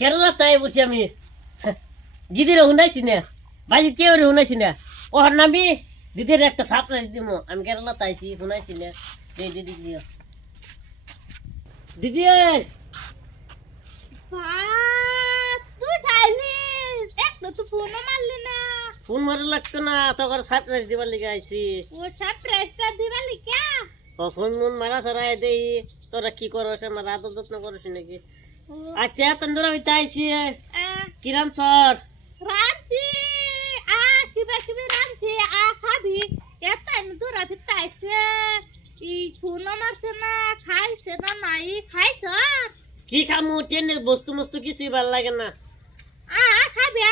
কেরালা তাই বসি আমি দিদিরে শুনাইছি না ভাই কেউ শুনাইছি না ওর নামি দিদির একটা সারপ্রাইজ দিব আমি কেরালা তাইছি শুনাইছি না দিদি দিও দিদি তুই খাইলি একটা তো ফোনও মারলি না। ফোন মারা লাগতো না তোর সারপ্রাইজ দিবার লিগে আইছি ও সারপ্রাইজটা দিবা লিখা ও ফোন মন মারা সরাই দেই তোরা কি করছ আমার আদর যত্ন করছ নাকি আচ্ছা তন্দুর আমি তাইছি কিরাম সর রাঁচি কিবা কিবি রাঁচি খাবি এটা আমি তো রাতে তাইছে এই ফোনও মারছে না খাইছে না নাই খাইছ কি খামু ট্রেনের বস্তু মস্তু কিছুই ভাল লাগে না খাবি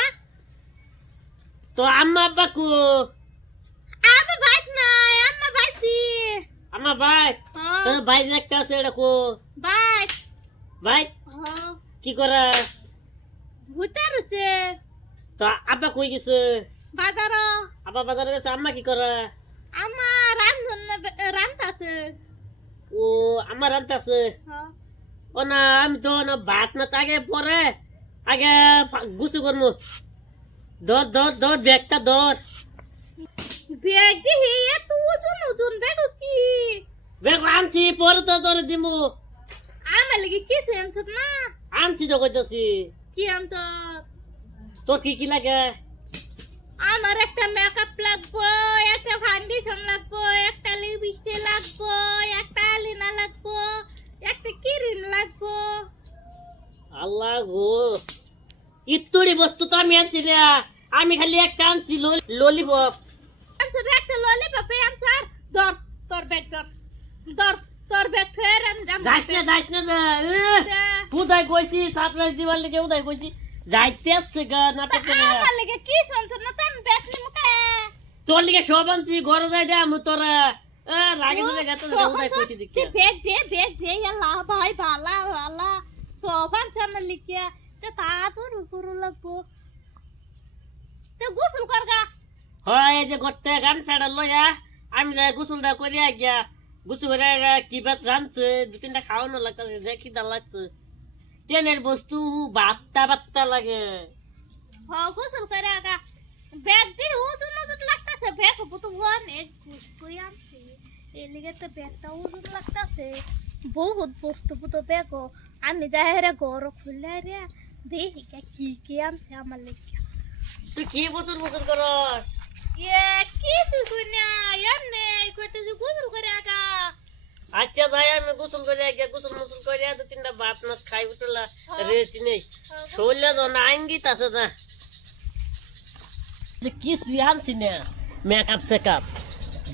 তো আম্মা আব্বা কো আমার ভাই নাই আমার ভাইছি আমার ভাই তোর ভাই যে একটা আছে এটা কো ভাই ভাই কি করা ভূতে রুছে তো আব্বা কই গেছে বাজার আব্বা বাজারে গেছে আম্মা কি করা আমার রান্তাছে ও আমার রান্তা আছে ও না আমি তো না ভাত না আগে পরে আগে গুছু করবো ধর ধর ধর ব্যাগটা ধর ব্যাগ দিহি এত ওজন ওজন ব্যাগ কি ব্যাগ আনছি পরে তো ধরে দিমু আমার লাগি কিছু আনছ না আনছি তো কইতাছি কি আনছ তোর কি কি লাগে আমার একটা মেকআপ লাগবো একটা ফাউন্ডেশন লাগবো একটা লিপস্টিক লাগবো একটা আইলাইনার লাগবো একটা ক্রিম লাগবো আল্লাহ গো ইত্তুড়ি বস্তু তো আমি আনছি না আমি খালি একটা আনছি ললিপপ আনছ একটা ললিপপ আনছার ধর তোর ব্যাগ ধর ধর তোর ব্যাগ ফের যাইস না উদয় কইছি সারপ্রাইজ দিবার লাগে উদয় কইছি যাইতে আছে গা নাটক করে আমার লাগি কি শুনছ না তুমি ব্যাগ নিমু কে তোর লিগে সব আনছি ঘরে যাই দে আমি তোরা লাগে ধরে গেছে উদয় কইছি দেখি ব্যাগ দে আল্লাহ ভাই ভালা ভালা সবান সামনে লিখিয়া তে তা তোর উপর লাগবো তে গোসল করগা হয় এই যে গট্টা গান ছাড়া লয়া আমি যাই গোসলটা করিয়া গিয়া গোসল করে কি বাত রানছে দু তিনটা খাওয়ানো লাগছে যে কি দা লাগছে ট্রেনের বস্তু বাত্তা লাগে হ গোসল করে আগা ব্যাগ দিয়ে ওজন ওজন লাগতাছে ব্যাগ তো অনেক কই আনছি এই লিগে তো ব্যাগটা ওজন লাগতাছে বহুত বস্তু তো ব্যাগ আমি যাই রে ঘর খুলে রে দেখি কি আনছে আমার লিগে তুই কি বছর করস কিছু শুনে এমনি কইতে যে গোসল করে আগা আচ্ছা যাই আমি গোসল করে গিয়া গোসল মুসল করে দু তিনটা ভাত না খাই উঠলা রেছি নেই শরীরে তো না আঙ্গিত আছে না কি সুই আনছি না মেকআপ সেকআপ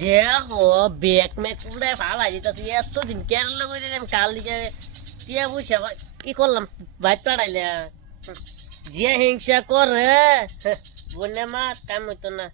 দেখো ব্যাগ মেক পুরে ভালো যেতেছি এতদিন কেরালা করে কাল দিকে টিয়া বসে কি করলাম ভাই পাড়াইলে যে হিংসা করে বলে মা কাম হইতো না